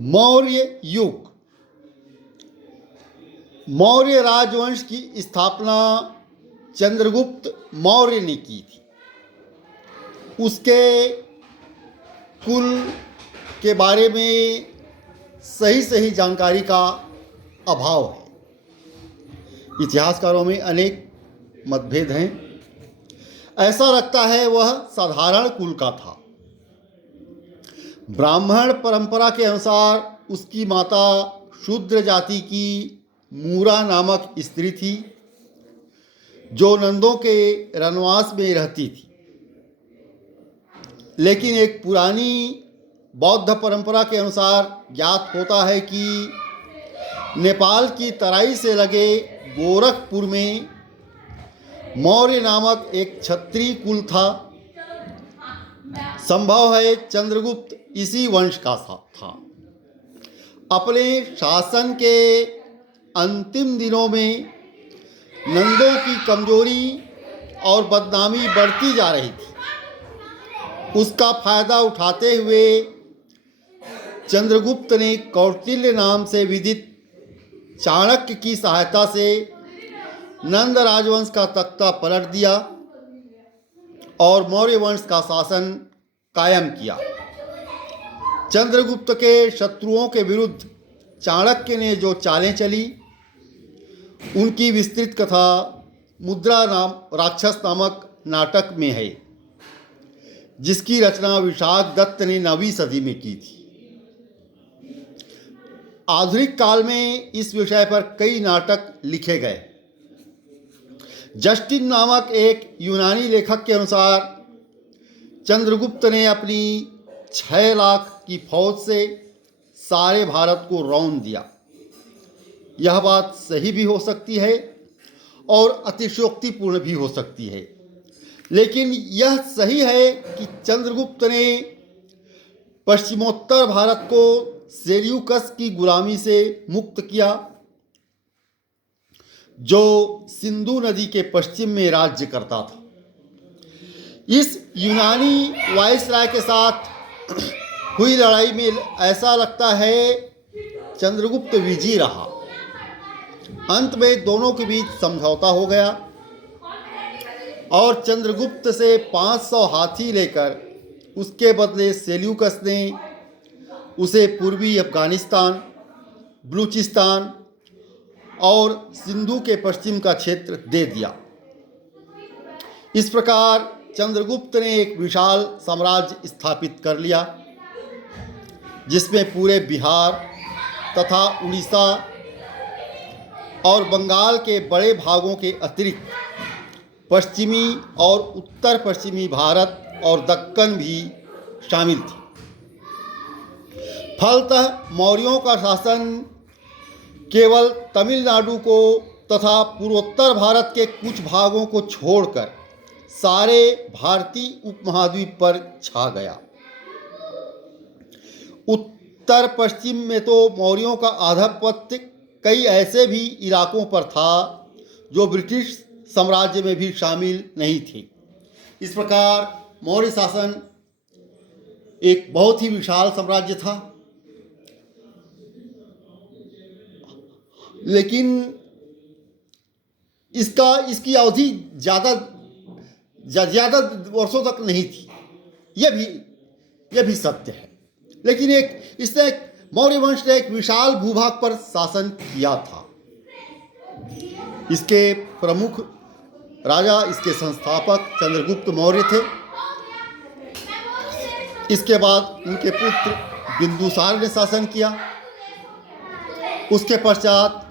मौर्य युग। मौर्य राजवंश की स्थापना चंद्रगुप्त मौर्य ने की थी। उसके कुल के बारे में सही सही जानकारी का अभाव है। इतिहासकारों में अनेक मतभेद हैं। ऐसा लगता है वह साधारण कुल का था। ब्राह्मण परंपरा के अनुसार उसकी माता शूद्र जाति की मूरा नामक स्त्री थी, जो नंदों के रनवास में रहती थी। लेकिन एक पुरानी बौद्ध परंपरा के अनुसार ज्ञात होता है कि नेपाल की तराई से लगे गोरखपुर में मौर्य नामक एक क्षत्रिय कुल था। संभव है चंद्रगुप्त इसी वंश का था। अपने शासन के अंतिम दिनों में नंदों की कमजोरी और बदनामी बढ़ती जा रही थी। उसका फायदा उठाते हुए चंद्रगुप्त ने कौटिल्य नाम से विदित चाणक्य की सहायता से नंद राजवंश का तख्ता पलट दिया और मौर्य वंश का शासन कायम किया। चंद्रगुप्त के शत्रुओं के विरुद्ध चाणक्य ने जो चालें चली, उनकी विस्तृत कथा मुद्रा राक्षस नामक नाटक में है, जिसकी रचना विशाख दत्त ने 9वीं सदी में की थी। आधुनिक काल में इस विषय पर कई नाटक लिखे गए। जस्टिन नामक एक यूनानी लेखक के अनुसार चंद्रगुप्त ने अपनी 6 लाख की फौज से सारे भारत को रौंद दिया। यह बात सही भी हो सकती है और अतिशयोक्तिपूर्ण भी हो सकती है, लेकिन यह सही है कि चंद्रगुप्त ने पश्चिमोत्तर भारत को सेल्यूकस की गुलामी से मुक्त किया, जो सिंधु नदी के पश्चिम में राज्य करता था। इस यूनानी वायसराय के साथ हुई लड़ाई में ऐसा लगता है चंद्रगुप्त विजयी रहा। अंत में दोनों के बीच समझौता हो गया और चंद्रगुप्त से 500 हाथी लेकर उसके बदले सेल्यूकस ने उसे पूर्वी अफगानिस्तान, बलूचिस्तान और सिंधु के पश्चिम का क्षेत्र दे दिया। इस प्रकार चंद्रगुप्त ने एक विशाल साम्राज्य स्थापित कर लिया, जिसमें पूरे बिहार तथा उड़ीसा और बंगाल के बड़े भागों के अतिरिक्त पश्चिमी और उत्तर पश्चिमी भारत और दक्कन भी शामिल थी। फलतः मौर्यों का शासन केवल तमिलनाडु को तथा पूर्वोत्तर भारत के कुछ भागों को छोड़कर सारे भारतीय उपमहाद्वीप पर छा गया। उत्तर पश्चिम में तो मौर्यों का आधिपत्य कई ऐसे भी इलाकों पर था जो ब्रिटिश साम्राज्य में भी शामिल नहीं थे। इस प्रकार मौर्य शासन एक बहुत ही विशाल साम्राज्य था, लेकिन इसकी अवधि ज़्यादा वर्षों तक नहीं थी। यह भी सत्य है। लेकिन इसने मौर्य वंश ने एक विशाल भूभाग पर शासन किया था। इसके प्रमुख राजा, इसके संस्थापक चंद्रगुप्त मौर्य थे। इसके बाद उनके पुत्र बिंदुसार ने शासन किया। उसके पश्चात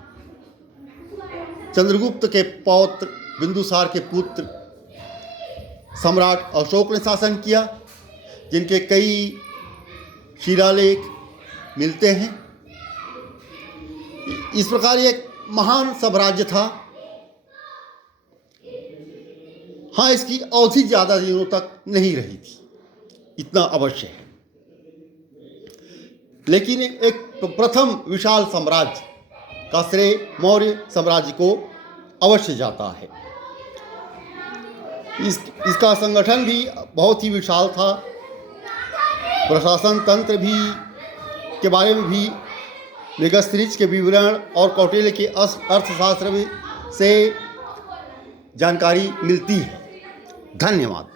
चंद्रगुप्त के पौत्र बिंदुसार के पुत्र सम्राट अशोक ने शासन किया, जिनके कई शिलालेख मिलते हैं। इस प्रकार एक महान साम्राज्य था। हाँ, इसकी अवधि ज़्यादा दिनों तक नहीं रही थी, इतना अवश्य है। लेकिन एक प्रथम विशाल साम्राज्य का श्रेय मौर्य साम्राज्य को अवश्य जाता है। इसका संगठन भी बहुत ही विशाल था। प्रशासन तंत्र भी के बारे में भी मेगास्थनीज के विवरण और कौटिल्य के अर्थशास्त्र से जानकारी मिलती है। धन्यवाद।